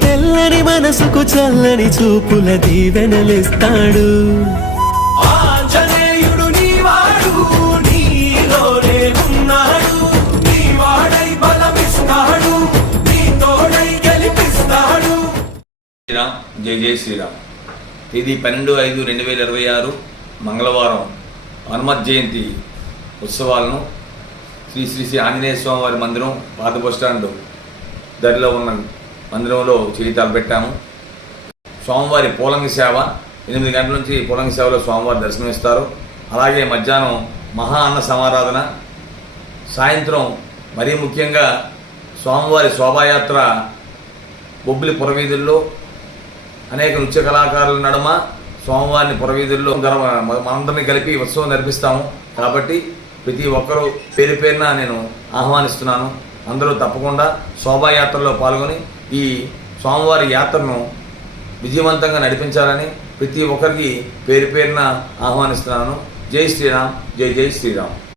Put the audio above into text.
తెల్లని మనసుకు చల్లని చూపుల దీవెనలిస్తాడు. ఆంజనేయుడు నీవాడు, నీలోనే ఉన్నాడు, నీవాడై బలమిస్తాడు, నీ తోడై గెలిపిస్తాడు. శ్రీరామ్, జై జై శ్రీరామ్. తేదీ 12/5/2026 మంగళవారం హనుమత్ జయంతి ఉత్సవాలను శ్రీ శ్రీ శ్రీ ఆంజనేయ స్వామి వారి మందిరం పాత బస్టాండ్ దరిలో ఉన్న మందిరంలో చేయితాలు పెట్టాము. స్వామివారి పూలంగి సేవ 8 గంటల నుంచి పూలంగి సేవలో స్వామివారి దర్శనమిస్తారు. అలాగే మధ్యాహ్నం మహా అన్న సమారాధన, సాయంత్రం మరీ ముఖ్యంగా స్వామివారి శోభాయాత్ర బొబ్బిలి పురవీధుల్లో అనేక నృత్య కళాకారుల నడుమ స్వామివారిని పురవీధుల్లో మనందరినీ కలిపి ఉత్సవం నడిపిస్తాము. కాబట్టి ప్రతి ఒక్కరూ పేరు పేరున నేను ఆహ్వానిస్తున్నాను. అందరూ తప్పకుండా శోభాయాత్రలో పాల్గొని ఈ స్వామివారి యాత్రను విజయవంతంగా నడిపించాలని ప్రతి ఒక్కరికి పేరు పేరున ఆహ్వానిస్తున్నాను. జై శ్రీరామ్, జై జై శ్రీరామ్.